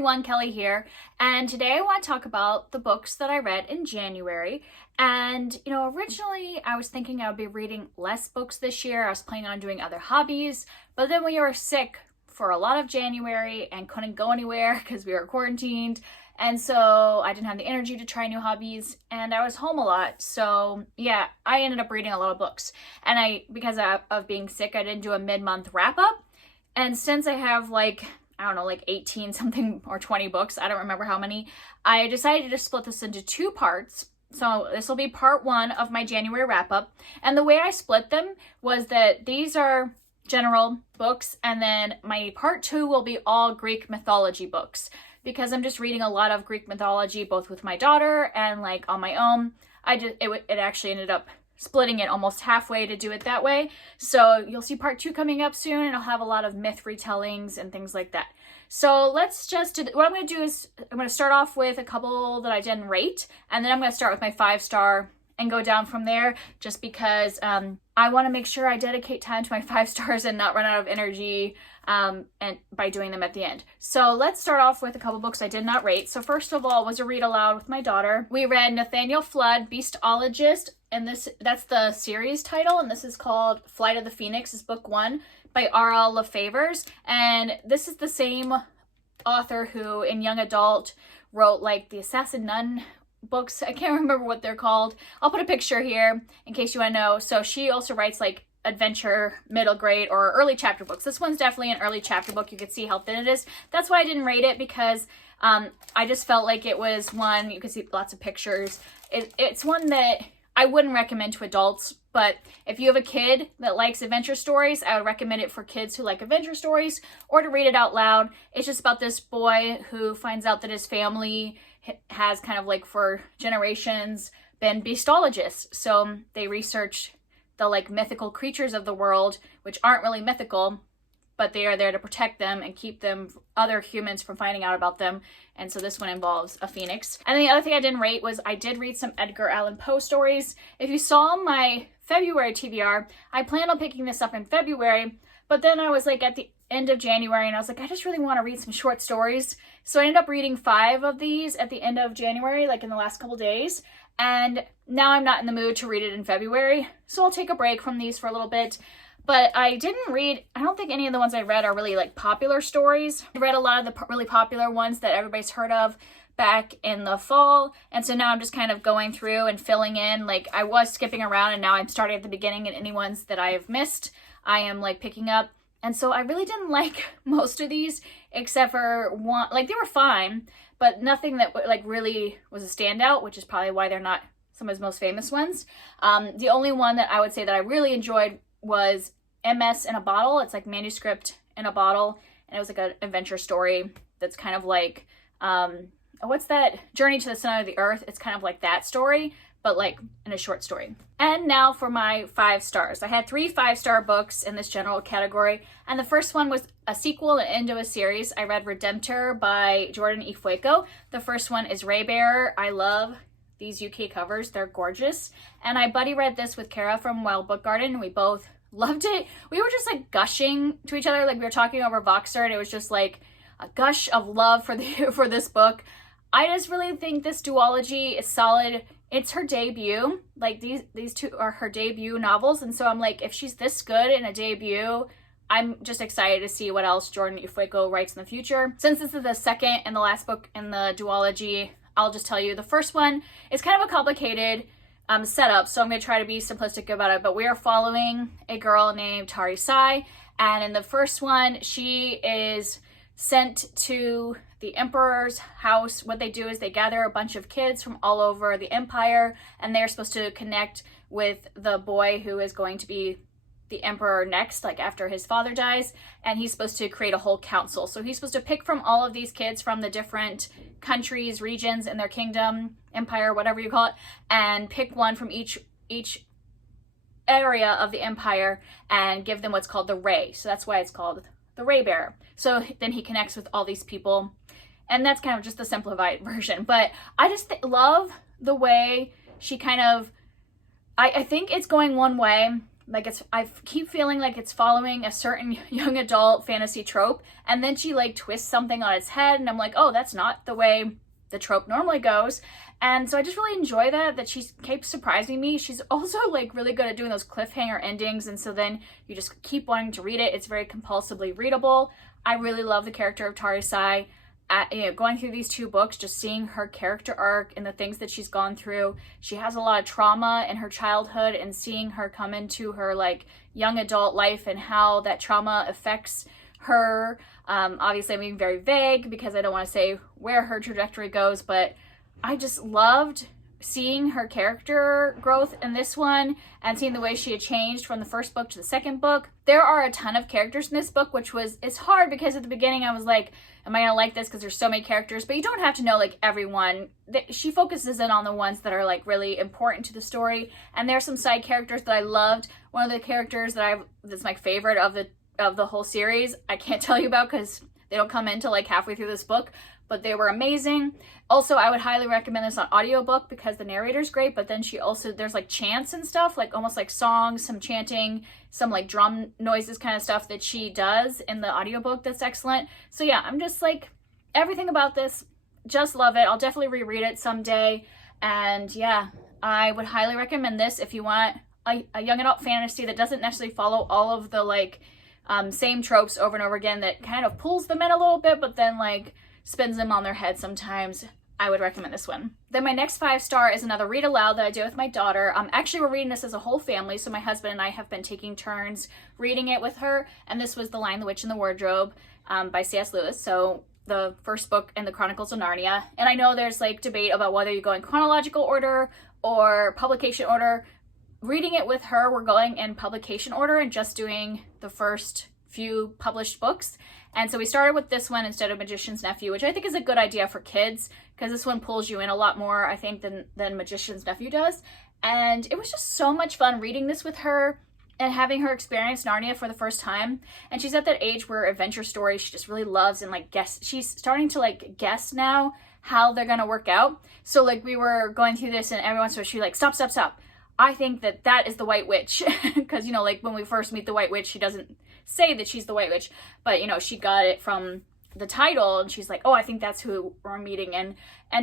everyone, Kelly here, and today I want to talk about the books that I read in January. And, originally I was thinking I would be reading less books this year. I was planning on doing other hobbies, but then we were sick for a lot of January and couldn't go anywhere because we were quarantined. And so I didn't have the energy to try new hobbies, and I was home a lot. So yeah, I ended up reading a lot of books. And because of being sick, I didn't do a mid-month wrap-up. And since I have 18 something or 20 books, I don't remember how many, I decided to split this into two parts. So this will be part one of my January wrap-up. And the way I split them was that these are general books, and then my part two will be all Greek mythology books, because I'm just reading a lot of Greek mythology, both with my daughter and on my own. It actually ended up splitting it almost halfway to do it that way. So you'll see part two coming up soon, and I'll have a lot of myth retellings and things like that. So let's just do, what I'm going to do is I'm going to start off with a couple that I didn't rate, and then I'm going to start with my 5-star and go down from there, just because I want to make sure I dedicate time to my 5 stars and not run out of energy and by doing them at the end. So let's start off with a couple books I did not rate. So first of all was a read aloud with my daughter. We read Nathaniel Fludd, Beastologist, and that's the series title, and this is called Flight of the Phoenix, is book 1 by R.L. LaFevers. And this is the same author who in young adult wrote the Assassin Nun books. I can't remember what they're called. I'll put a picture here in case you want to know. So she also writes adventure, middle grade, or early chapter books. This one's definitely an early chapter book. You can see how thin it is. That's why I didn't rate it, because I just felt like it was one, you can see lots of pictures. It's one that I wouldn't recommend to adults, but if you have a kid that likes adventure stories, I would recommend it for kids who like adventure stories, or to read it out loud. It's just about this boy who finds out that his family has for generations been beastologists. So they research the mythical creatures of the world, which aren't really mythical, but they are there to protect them and keep other humans from finding out about them. And so this one involves a phoenix. And then the other thing I didn't rate was I did read some Edgar Allen Poe stories. If you saw my February TBR, I planned on picking this up in February, but then I was at the end of January, and I was I just really want to read some short stories. So I ended up reading 5 of these at the end of January, in the last couple days. And now I'm not in the mood to read it in February, so I'll take a break from these for a little bit. But I don't think any of the ones I read are really popular stories. I read a lot of the really popular ones that everybody's heard of back in the fall. And so now I'm just kind of going through and filling in. I was skipping around, and now I'm starting at the beginning, and any ones that I have missed, I am picking up. And so I really didn't like most of these, except for one. They were fine, but nothing that really was a standout, which is probably why they're not some of his most famous ones. The only one that I would say that I really enjoyed was MS in a Bottle. It's manuscript in a bottle, and it was an adventure story that's kind of what's that? Journey to the Center of the Earth. It's kind of that story, but in a short story. And now for my 5 stars. I had 3 5-star books in this general category, and the first one was a sequel and end of a series. I read Redemptor by Jordan Ifueko. The first one is Raybearer. I love these UK covers. They're gorgeous. And I buddy read this with Kara from Wild Book Garden, and we both loved it. We were just gushing to each other. We were talking over Voxer, and it was just a gush of love for this book. I just really think this duology is solid. It's her debut. These two are her debut novels, and so I'm if she's this good in a debut, I'm just excited to see what else Jordan Ifueko writes in the future. Since this is the second and the last book in the duology, I'll just tell you the first one is kind of a complicated setup, so I'm going to try to be simplistic about it. But we are following a girl named Tari Sai, and in the first one, she is sent to the emperor's house. What they do is they gather a bunch of kids from all over the empire, and they're supposed to connect with the boy who is going to be the emperor next, after his father dies, and he's supposed to create a whole council. So he's supposed to pick from all of these kids from the different countries, regions in their kingdom, empire, whatever you call it, and pick one from each area of the empire and give them what's called the Ray. So that's why it's called the Raybearer. So then he connects with all these people, and that's kind of just the simplified version. But I just love the way she kind of, I think it's going one way, like I keep feeling like it's following a certain young adult fantasy trope, and then she like twists something on its head, and I'm like, oh, that's not the way the trope normally goes. And so I just really enjoy that she keeps surprising me. She's also like really good at doing those cliffhanger endings, and so then you just keep wanting to read it. It's very compulsively readable. I really love the character of Tarisai. Going through these 2 books, just seeing her character arc and the things that she's gone through. She has a lot of trauma in her childhood, and seeing her come into her like young adult life and how that trauma affects her. Obviously I'm being very vague because I don't want to say where her trajectory goes, but I just loved seeing her character growth in this one and seeing the way she had changed from the first book to the second book. There are a ton of characters in this book, which it's hard because at the beginning I was like, am I gonna like this because there's so many characters? But you don't have to know like everyone. She focuses in on the ones that are like really important to the story, and there are some side characters that I loved. One of the characters that's my favorite of the whole series, I can't tell you about because they don't come in till like halfway through this book, but they were amazing. Also, I would highly recommend this on audiobook because the narrator's great, but then there's like chants and stuff, like almost like songs, some chanting, some like drum noises kind of stuff that she does in the audiobook that's excellent. So yeah, I'm just like, everything about this, just love it. I'll definitely reread it someday. And yeah, I would highly recommend this if you want a young adult fantasy that doesn't necessarily follow all of the like same tropes over and over again, that kind of pulls them in a little bit, but then like spins them on their head sometimes. I would recommend this one. Then my next 5-star is another read aloud that I did with my daughter. Actually, we're reading this as a whole family, so my husband and I have been taking turns reading it with her, and this was The Lion, the Witch, and the Wardrobe by C.S. Lewis, so the first book in the Chronicles of Narnia. And I know there's like debate about whether you go in chronological order or publication order. Reading it with her, we're going in publication order and just doing the first few published books. And so we started with this one instead of Magician's Nephew, which I think is a good idea for kids because this one pulls you in a lot more, I think, than Magician's Nephew does. And it was just so much fun reading this with her and having her experience Narnia for the first time. And she's at that age where adventure stories she just really loves, and like she's starting to like guess now how they're gonna work out. So like we were going through this and every once in a while she's like, stop. I think that is the White Witch. Because, you know, like when we first meet the White Witch, she doesn't say that she's the White Witch, but, you know, she got it from the title and she's like, oh, I think that's who we're meeting. And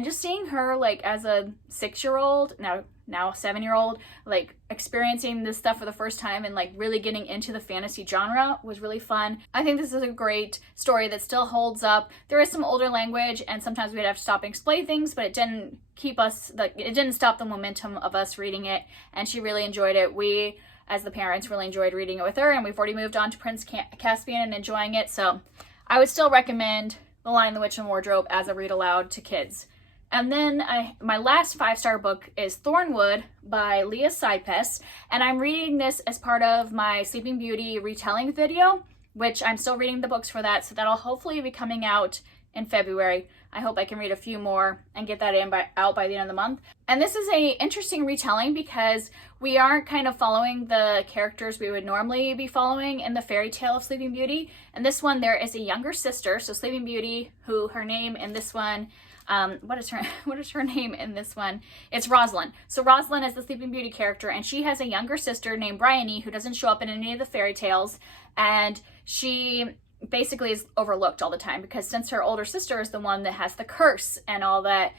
just seeing her like as a 6-year-old, now 7-year-old, like experiencing this stuff for the first time and like really getting into the fantasy genre was really fun. I think this is a great story that still holds up. There is some older language and sometimes we'd have to stop and explain things, but it didn't it didn't stop the momentum of us reading it, and she really enjoyed it. We, as the parents, really enjoyed reading it with her, and we've already moved on to Prince Caspian and enjoying it, so I would still recommend The Lion, the Witch, and Wardrobe as a read aloud to kids. And then my last 5-star book is Thornwood by Leah Cypress, and I'm reading this as part of my Sleeping Beauty retelling video, which I'm still reading the books for that, so that'll hopefully be coming out in February. I hope I can read a few more and get that out by the end of the month. And this is a interesting retelling because we aren't kind of following the characters we would normally be following in the fairy tale of Sleeping Beauty. In this one, there is a younger sister, so Sleeping Beauty, who her name in this one, what is her name in this one? It's Rosalind. So Rosalind is the Sleeping Beauty character, and she has a younger sister named Bryony who doesn't show up in any of the fairy tales, and she basically is overlooked all the time because since her older sister is the one that has the curse and all that,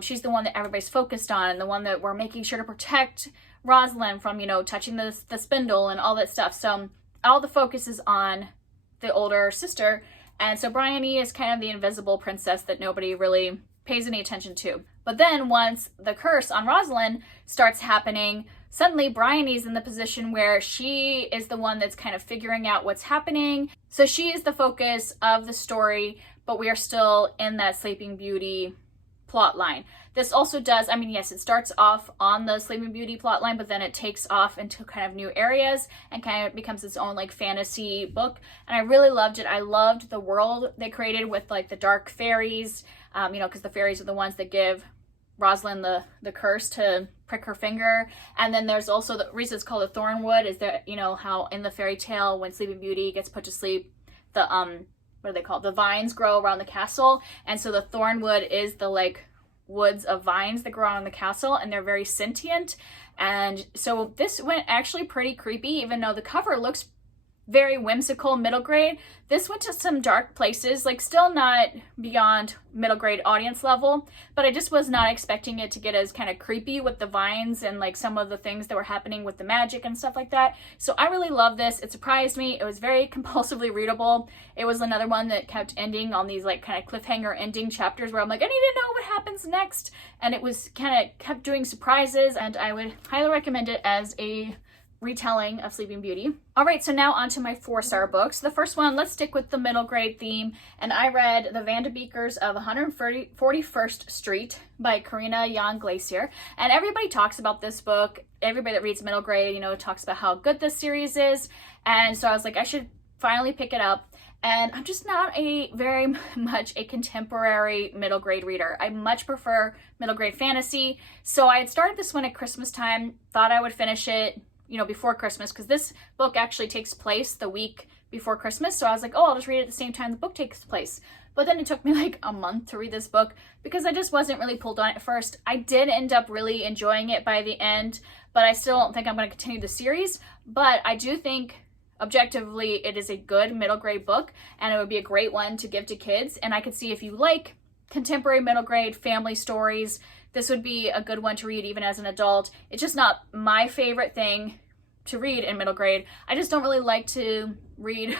she's the one that everybody's focused on and the one that we're making sure to protect Rosalind from, you know, touching the spindle and all that stuff. So all the focus is on the older sister, and so Bryony is kind of the invisible princess that nobody really pays any attention to. But then once the curse on Rosalind starts happening, suddenly Bryony's in the position where she is the one that's kind of figuring out what's happening. So she is the focus of the story, but we are still in that Sleeping Beauty plot line. This also does, I mean, yes, it starts off on the Sleeping Beauty plot line, but then it takes off into kind of new areas and kind of becomes its own like fantasy book. And I really loved it. I loved the world they created with like the dark fairies, you know, because the fairies are the ones that give Rosalind the curse to prick her finger. And then there's also the reason it's called a Thornwood is that, you know, how in the fairy tale when Sleeping Beauty gets put to sleep, the what are they called? The vines grow around the castle, and so the Thornwood is the like woods of vines that grow on the castle, and they're very sentient. And so this went actually pretty creepy, even though the cover looks very whimsical, middle grade. This went to some dark places, like still not beyond middle grade audience level, but I just was not expecting it to get as kind of creepy with the vines and like some of the things that were happening with the magic and stuff like that. So I really love this. It surprised me. It was very compulsively readable. It was another one that kept ending on these like kind of cliffhanger ending chapters where I'm like, I need to know what happens next. And it was kind of kept doing surprises, and I would highly recommend it as a retelling of Sleeping Beauty. All right, so now on to my 4-star books. The first one, let's stick with the middle grade theme, and I read The Vanderbeekers of 141st Street by Karina Glaser. And everybody talks about this book. Everybody that reads middle grade, you know, talks about how good this series is. And so I was like, I should finally pick it up. And I'm just not very much a contemporary middle grade reader. I much prefer middle grade fantasy. So I had started this one at Christmas time, thought I would finish it, you know, before Christmas, because this book actually takes place the week before Christmas. So I was like, oh, I'll just read it at the same time the book takes place. But then it took me like a month to read this book because I just wasn't really pulled on it at first. I did end up really enjoying it by the end, but I still don't think I'm going to continue the series. But I do think objectively it is a good middle grade book, and it would be a great one to give to kids. And I could see if you like contemporary middle grade family stories, this would be a good one to read even as an adult. It's just not my favorite thing to read in middle grade. I just don't really like to read,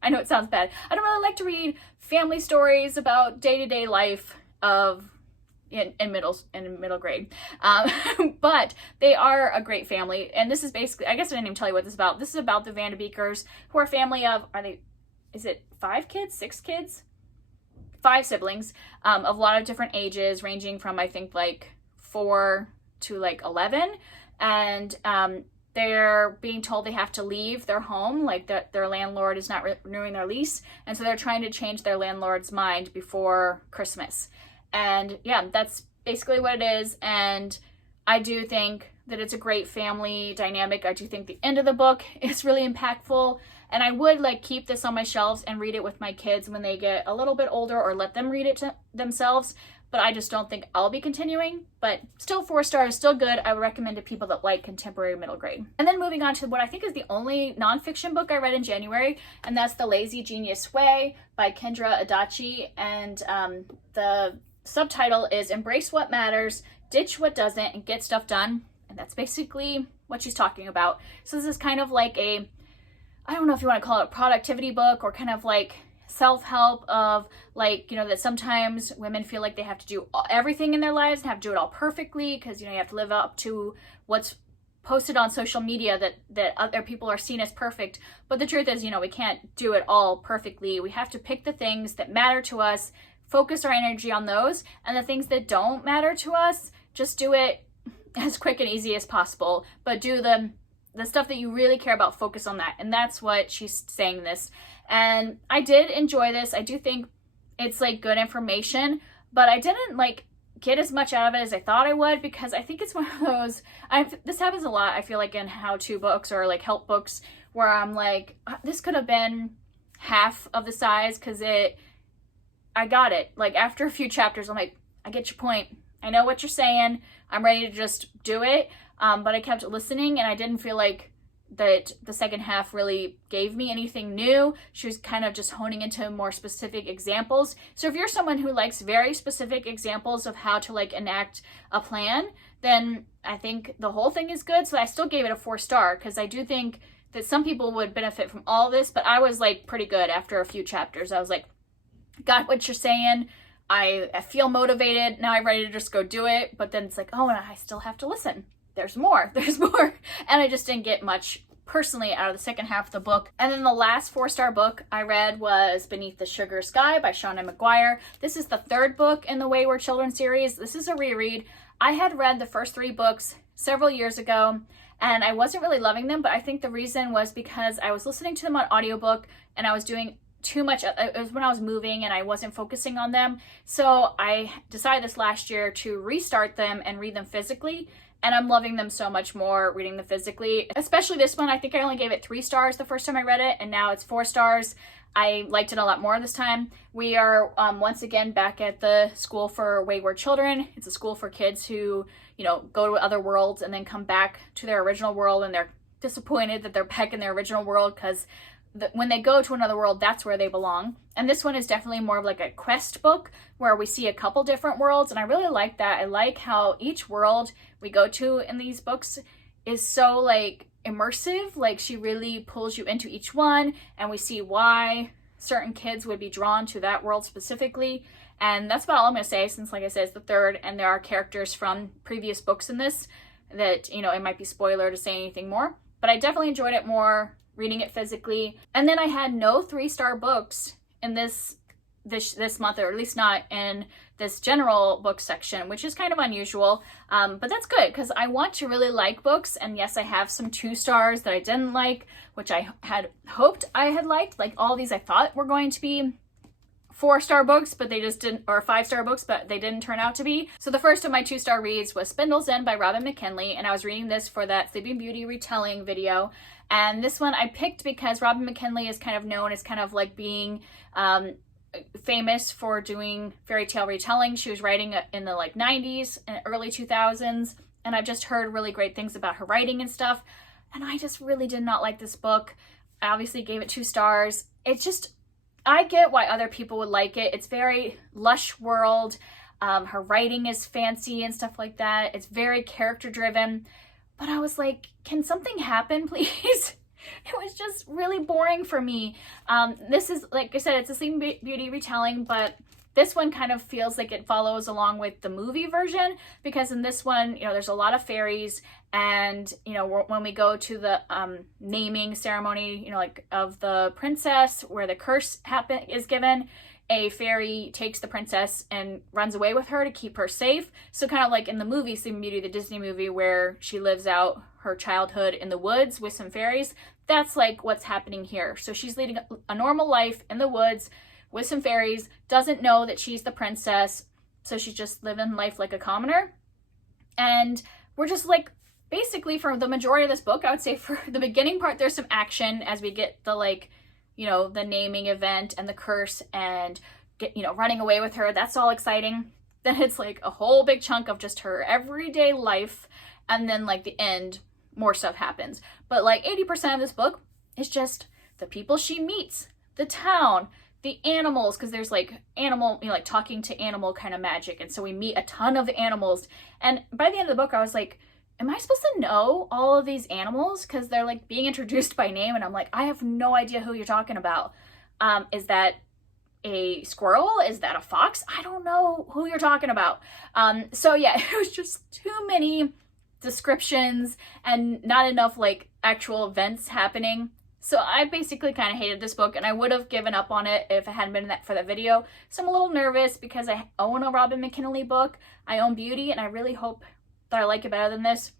I know it sounds bad, I don't really like to read family stories about day-to-day life of in middle grade. But they are a great family, and this is basically, I guess I didn't even tell you what this is about. This is about the Vanderbeekers, who are a family of, is it 5 kids, 6 kids? 5 siblings, of a lot of different ages, ranging from I think like 4 to like 11, and they're being told they have to leave their home, like their landlord is not renewing their lease, and so they're trying to change their landlord's mind before Christmas. And yeah, that's basically what it is. And I do think that it's a great family dynamic. I do think the end of the book is really impactful, and I would like keep this on my shelves and read it with my kids when they get a little bit older, or let them read it to themselves. But I just don't think I'll be continuing. But still 4 stars, still good. I would recommend to people that like contemporary middle grade. And then moving on to what I think is the only nonfiction book I read in January, and that's The Lazy Genius Way by Kendra Adachi. And the subtitle is Embrace What Matters, Ditch What Doesn't, and Get Stuff Done. And that's basically what she's talking about. So this is kind of like a, I don't know if you want to call it a productivity book, or kind of like self-help of like, you know, that sometimes women feel like they have to do everything in their lives and have to do it all perfectly because, you know, you have to live up to what's posted on social media that other people are seen as perfect. But the truth is, you know, we can't do it all perfectly. We have to pick the things that matter to us, focus our energy on those, and the things that don't matter to us, just do it as quick and easy as possible, but do the stuff that you really care about, focus on that. And that's what she's saying this. And I did enjoy this. I do think it's like good information, but I didn't like get as much out of it as I thought I would, because I think it's one of those, this happens a lot, I feel like, in how-to books or like help books, where I'm like, this could have been half of the size, because I got it. Like after a few chapters, I'm like, I get your point. I know what you're saying. I'm ready to just do it. But I kept listening, and I didn't feel like that the second half really gave me anything new. She was kind of just honing into more specific examples. So if you're someone who likes very specific examples of how to like enact a plan, then I think the whole thing is good. So I still gave it a 4-star, because I do think that some people would benefit from all this, but I was like pretty good after a few chapters. I was like, got what you're saying. I feel motivated. Now I'm ready to just go do it. But then it's like, oh, and I still have to listen. There's more. And I just didn't get much personally out of the second half of the book. And then the last 4-star book I read was Beneath the Sugar Sky by Seanan McGuire. This is the 3rd book in the Wayward Children series. This is a reread. I had read the first 3 books several years ago, and I wasn't really loving them, but I think the reason was because I was listening to them on audiobook, and I was doing too much. It was when I was moving and I wasn't focusing on them. So I decided this last year to restart them and read them physically. and I'm loving them so much more reading them physically. Especially this one, I think I only gave it 3 stars the first time I read it, and now it's 4 stars. I liked it a lot more this time. We are once again back at the school for wayward children. It's a school for kids who, you know, go to other worlds and then come back to their original world, and they're disappointed that they're back in their original world because when they go to another world, that's where they belong. And this one is definitely more of like a quest book where we see a couple different worlds, and I really like that. I like how each world we go to in these books is so like immersive. Like she really pulls you into each one, and we see why certain kids would be drawn to that world specifically. And that's about all I'm going to say, since like I said, it's the 3rd and there are characters from previous books in this that, you know, it might be spoiler to say anything more, but I definitely enjoyed it more reading it physically. And then I had no 3-star books in this month, or at least not in this general book section, which is kind of unusual, but that's good because I want to really like books. And yes, I have some 2 stars that I didn't like, which I had hoped I had liked. Like all these I thought were going to be 4-star books, but they just didn't, or 5-star books, but they didn't turn out to be. So the first of my 2-star reads was Spindle's End by Robin McKinley, and I was reading this for that Sleeping Beauty retelling video. And this one I picked because Robin McKinley is kind of known as kind of like being famous for doing fairy tale retelling. She was writing in the like 90s and early 2000s, and I've just heard really great things about her writing and stuff, and I just really did not like this book. I obviously gave it 2 stars. It's just, I get why other people would like it. It's very lush world. Her writing is fancy and stuff like that. It's very character driven, but I was like, can something happen, please? It was just really boring for me. This is, like I said, it's a Sleeping Beauty retelling, but this one kind of feels like it follows along with the movie version, because in this one, you know, there's a lot of fairies, and, you know, when we go to the naming ceremony, you know, like of the princess where the curse is given, a fairy takes the princess and runs away with her to keep her safe. So kind of like in the movie Sleeping Beauty, the Disney movie, where she lives out her childhood in the woods with some fairies, that's like what's happening here. So she's leading a normal life in the woods with some fairies, doesn't know that she's the princess, so she's just living life like a commoner. And we're just like, basically for the majority of this book, I would say for the beginning part, there's some action as we get the like, you know, the naming event and the curse and get, you know, running away with her. That's all exciting. Then it's like a whole big chunk of just her everyday life, and then like the end, more stuff happens. But like 80% of this book is just the people she meets, the town, the animals, because there's like animal, you know, like talking to animal kind of magic, and so we meet a ton of animals. And by the end of the book, I was like, am I supposed to know all of these animals? Because they're like being introduced by name, and I'm like, I have no idea who you're talking about. Is that a squirrel? Is that a fox? I don't know who you're talking about. So yeah, it was just too many descriptions and not enough like actual events happening. So I basically kind of hated this book, and I would have given up on it if it hadn't been for that video. So I'm a little nervous because I own a Robin McKinley book. I own Beauty, and I really hope that I like it better than this.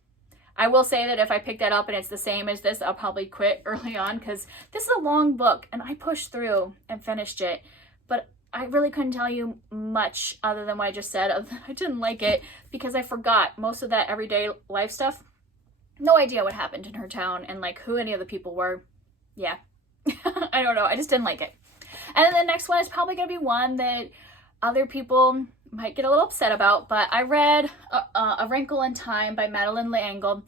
I will say that if I pick that up and it's the same as this, I'll probably quit early on, because this is a long book and I pushed through and finished it. But I really couldn't tell you much other than what I just said. I didn't like it because I forgot most of that everyday life stuff. No idea what happened in her town and like who any of the people were. Yeah, I don't know. I just didn't like it. And then the next one is probably going to be one that other people might get a little upset about, but I read A Wrinkle in Time by Madeleine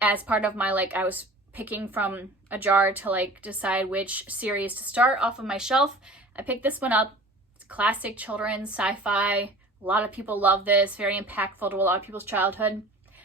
as part of my, like, I was picking from a jar to like decide which series to start off of my shelf. I picked this one up. It's classic children's sci-fi. A lot of people love this, very impactful to a lot of people's childhood.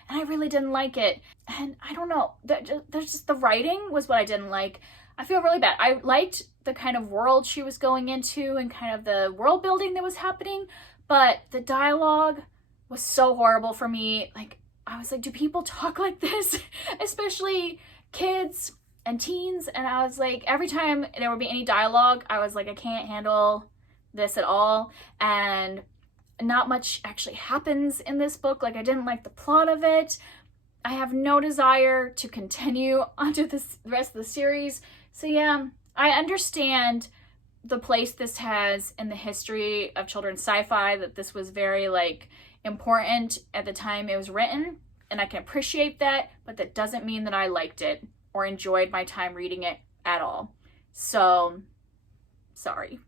And I really didn't like it. And I don't know, there's just the writing was what I didn't like. I feel really bad. I liked the kind of world she was going into and kind of the world building that was happening, but the dialogue was so horrible for me. Like, I was like, do people talk like this? Especially kids and teens. And I was like, every time there would be any dialogue, I was like, I can't handle this at all. And not much actually happens in this book. Like, I didn't like the plot of it. I have no desire to continue onto the rest of the series. So yeah, I understand the place this has in the history of children's sci-fi, that this was very like important at the time it was written. and I can appreciate that, but that doesn't mean that I liked it or enjoyed my time reading it at all. So, sorry.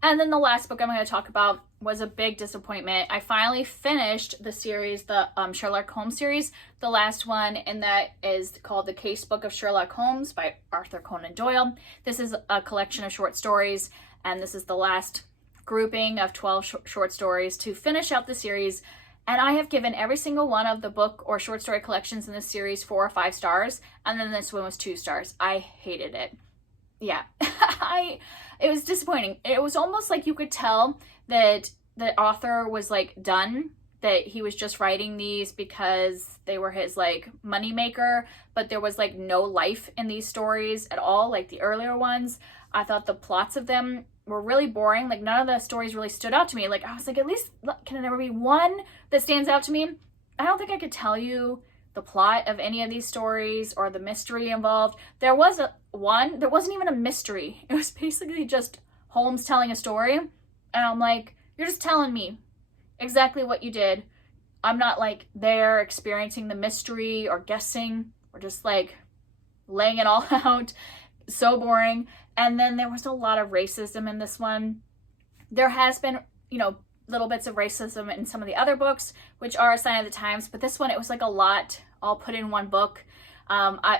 And then the last book I'm going to talk about was a big disappointment. I finally finished the series, the Sherlock Holmes series, the last one, and that is called The Casebook of Sherlock Holmes by Arthur Conan Doyle. This is a collection of short stories, and this is the last grouping of 12 short stories to finish out the series. And I have given every single one of the book or short story collections in this series 4 or 5 stars, and then this one was 2 stars. I hated it. Yeah, it was disappointing. It was almost like you could tell that the author was like done, that he was just writing these because they were his like money maker, but there was like no life in these stories at all, like the earlier ones. I thought the plots of them were really boring. Like none of the stories really stood out to me. Like I was like, at least can there be one that stands out to me? I don't think I could tell you the plot of any of these stories or the mystery involved. There was one, there wasn't even a mystery. It was basically just Holmes telling a story. And I'm like, you're just telling me exactly what you did. I'm not like there experiencing the mystery or guessing or just like laying it all out. So boring. And then there was a lot of racism in this one. There has been, you know, little bits of racism in some of the other books, which are a sign of the times, but this one, it was like a lot all put in one book.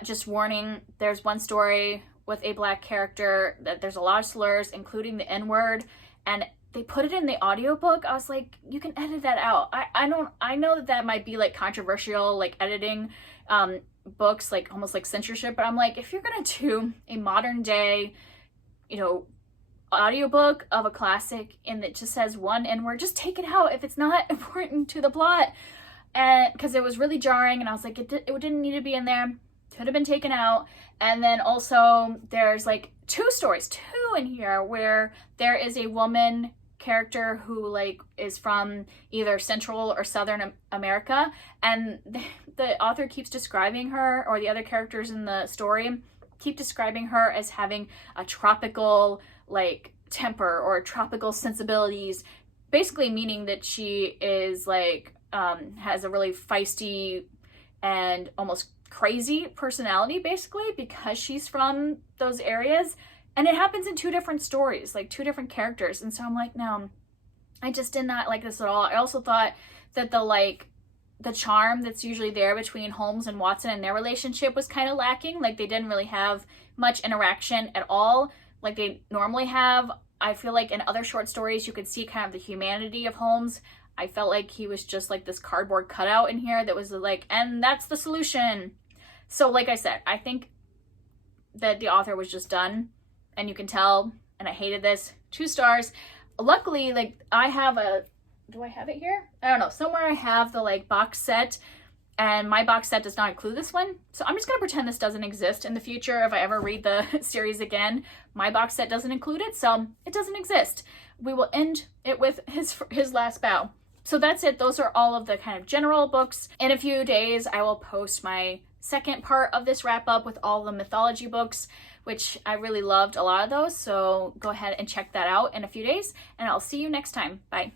Just warning, there's one story with a Black character that there's a lot of slurs, including the N-word, and they put it in the audiobook. I was like, you can edit that out. I know that might be like controversial, like editing books, like almost like censorship, but I'm like, if you're gonna do a modern day, you know, audiobook of a classic and it just says one N-word, just take it out if it's not important to the plot. And because it was really jarring, and I was like, it didn't need to be in there, could have been taken out. And then also there's like 2 stories, 2 in here, where there is a woman character who like is from either Central or Southern America, and the author keeps describing her, or the other characters in the story keep describing her as having a tropical like temper or tropical sensibilities, basically meaning that she is like has a really feisty and almost crazy personality, basically, because she's from those areas. And it happens in 2 different stories, like 2 different characters. And so I'm like, no, I just did not like this at all. I also thought that the charm that's usually there between Holmes and Watson and their relationship was kind of lacking. Like they didn't really have much interaction at all like they normally have. I feel like in other short stories you could see kind of the humanity of Holmes. I felt like he was just like this cardboard cutout in here that was like, and that's the solution. So like I said, I think that the author was just done, and you can tell, and I hated this. 2 stars. Luckily, like I have do I have it here? I don't know. Somewhere I have the like box set, and my box set does not include this one. So I'm just going to pretend this doesn't exist in the future. If I ever read the series again, my box set doesn't include it, so it doesn't exist. We will end it with his last bow. So that's it. Those are all of the kind of general books. In a few days, I will post my second part of this wrap up with all the mythology books, which I really loved a lot of those. So go ahead and check that out in a few days, and I'll see you next time. Bye.